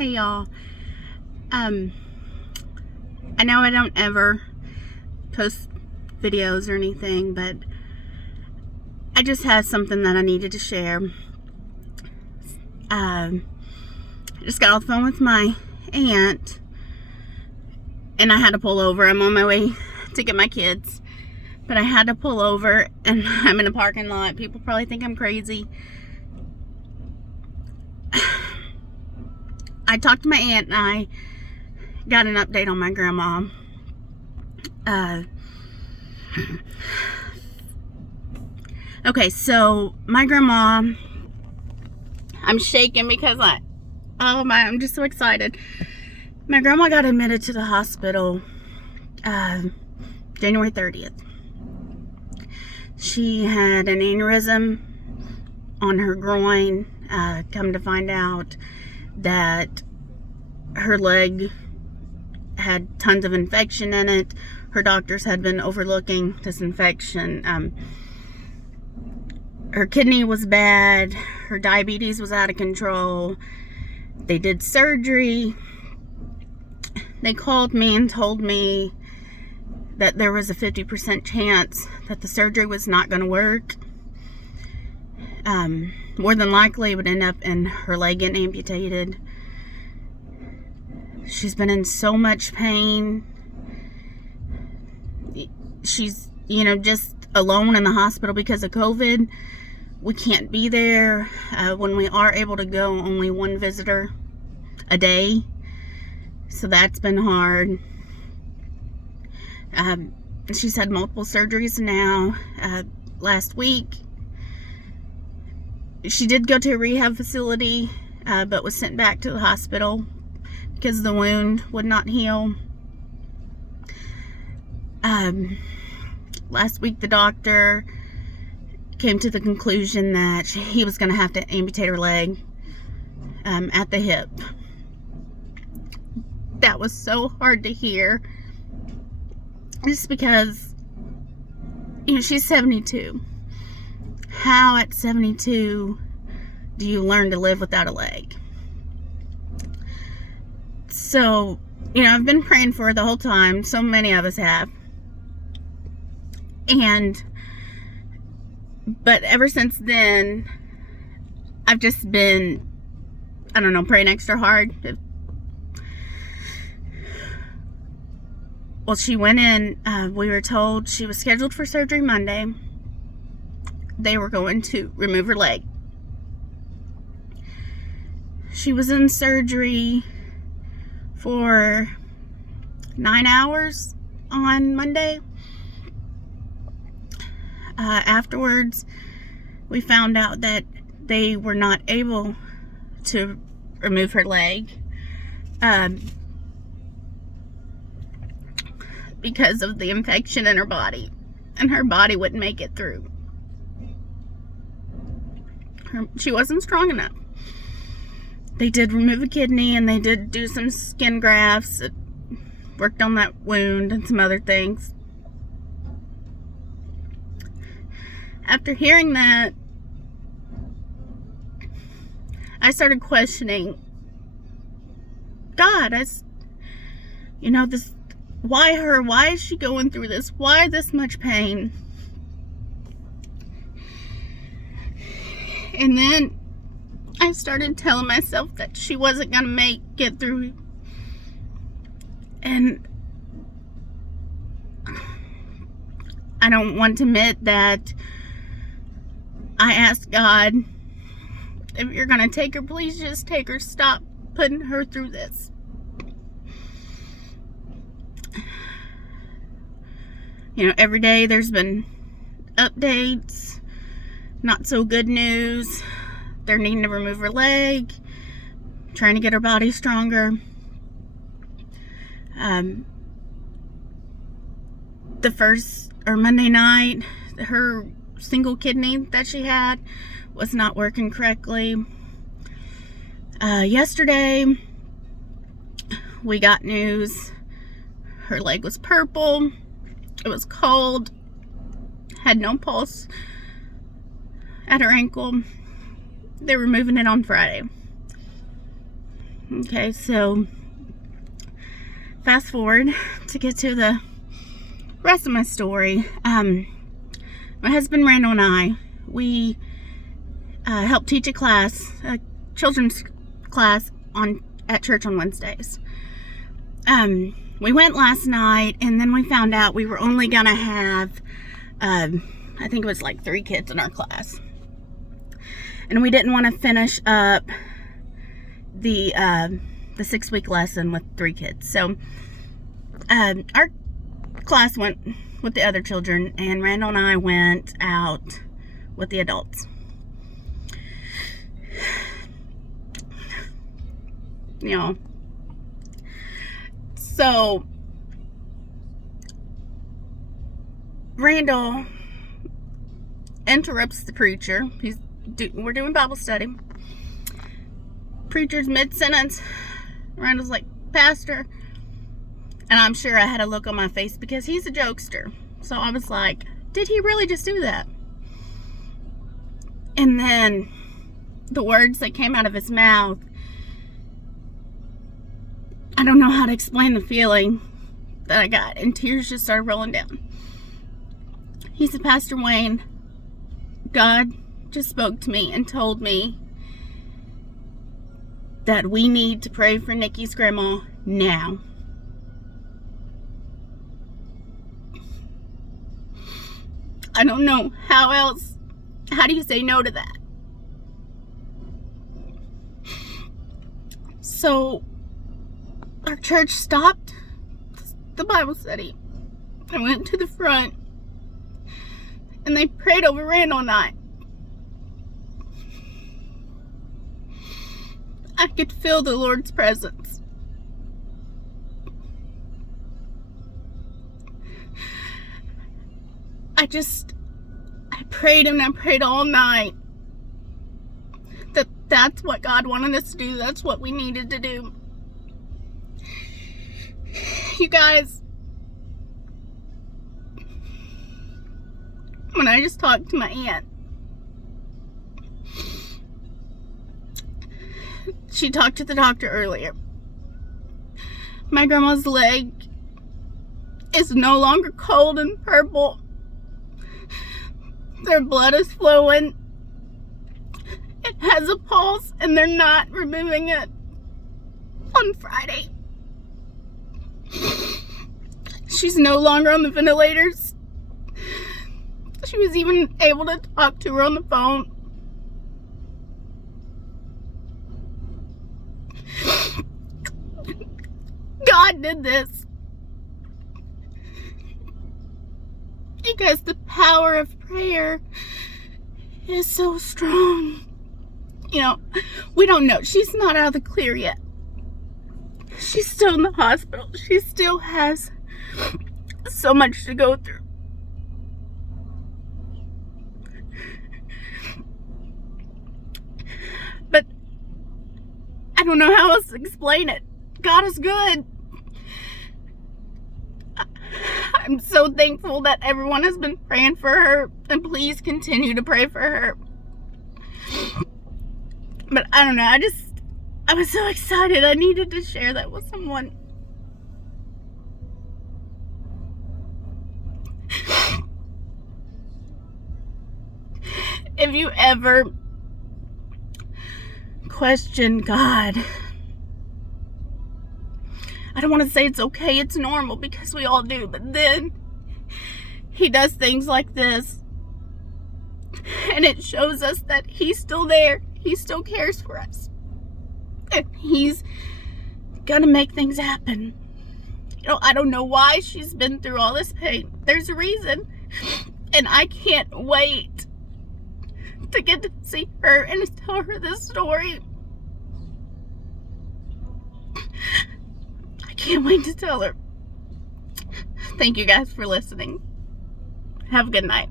Hey y'all. I know I don't ever post videos or anything, but I just had something that I needed to share. I just got off the phone with my aunt and I had to pull over. I'm on my way to get my kids, but I had to pull over and I'm in a parking lot. People probably think I'm crazy. I talked to my aunt and I got an update on my grandma. Okay, so my grandma, I'm shaking because I'm just so excited. My grandma got admitted to the hospital January 30th. She had an aneurysm on her groin. Come to find out that her leg had tons of infection in it. Her doctors had been overlooking this infection. Her kidney was bad. Her diabetes was out of control. They did surgery. They called me and told me that there was a 50% chance that the surgery was not going to work. More than likely it would end up in her leg getting amputated. She's been in so much pain. She's, just alone in the hospital because of COVID. We can't be there. When we are able to go, only one visitor a day. So that's been hard. She's had multiple surgeries now. Last week, she did go to a rehab facility, but was sent back to the hospital because the wound would not heal. Last week, the doctor came to the conclusion that he was going to have to amputate her leg at the hip. That was so hard to hear, just because, she's 72. How at 72 do you learn to live without a leg? So, I've been praying for her the whole time. So many of us have. But ever since then, I've just been, praying extra hard. Well, she went in, we were told she was scheduled for surgery Monday. They were going to remove her leg. She was in surgery for 9 hours on Monday. Afterwards, we found out that they were not able to remove her leg because of the infection in her body, and her body wouldn't make it through. She wasn't strong enough. They did remove a kidney and they did do some skin grafts that worked on that wound and some other things. After hearing that, I started questioning God. Why her? Why is she going through this? Why this much pain? And then I started telling myself that she wasn't going to make it through. And I don't want to admit that I asked God, if you're going to take her, please just take her. Stop putting her through this. Every day there's been updates, not so good news. They're needing to remove her leg, trying to get her body stronger. Monday night, her single kidney that she had was not working correctly. Yesterday, we got news. Her leg was purple. It was cold. Had no pulse at her ankle. They were moving it on Friday. Okay, so fast forward to get to the rest of my story. My husband Randall and I, we helped teach a class, a children's class at church on Wednesdays. We went last night, and then we found out we were only gonna have, I think it was like 3 kids in our class, and we didn't want to finish up the 6-week lesson with 3 kids. So our class went with the other children, and Randall and I went out with the adults. You know, so Randall interrupts the preacher. We're doing Bible study. Preacher's mid-sentence. Randall's like, "Pastor," and I'm sure I had a look on my face because he's a jokester. So I was like, did he really just do that? And then the words that came out of his mouth, I don't know how to explain the feeling that I got, and tears just started rolling down. He said, "Pastor Wayne, God just spoke to me and told me that we need to pray for Nikki's grandma now." I don't know how else. How do you say no to that? So our church stopped the Bible study. I went to the front, and they prayed over Randall and I. I could feel the Lord's presence. I prayed, and I prayed all night that's what God wanted us to do. That's what we needed to do. You guys, when I just talked to my aunt, she talked to the doctor earlier. My grandma's leg is no longer cold and purple. Their blood is flowing. It has a pulse, and they're not removing it on Friday. She's no longer on the ventilators. She was even able to talk to her on the phone. God did this. Because the power of prayer is so strong. You know, we don't know. She's not out of the clear yet. She's still in the hospital. She still has so much to go through. But I don't know how else to explain it. God is good. I'm so thankful that everyone has been praying for her, and please continue to pray for her. But I don't know, I was so excited. I needed to share that with someone. If you ever question God, I don't want to say it's okay, it's normal, because we all do, but then he does things like this, and it shows us that he's still there. He still cares for us, and he's gonna make things happen. You know, I don't know why she's been through all this pain. There's a reason, and I can't wait to get to see her and tell her this story. I can't wait to tell her. Thank you guys for listening. Have a good night.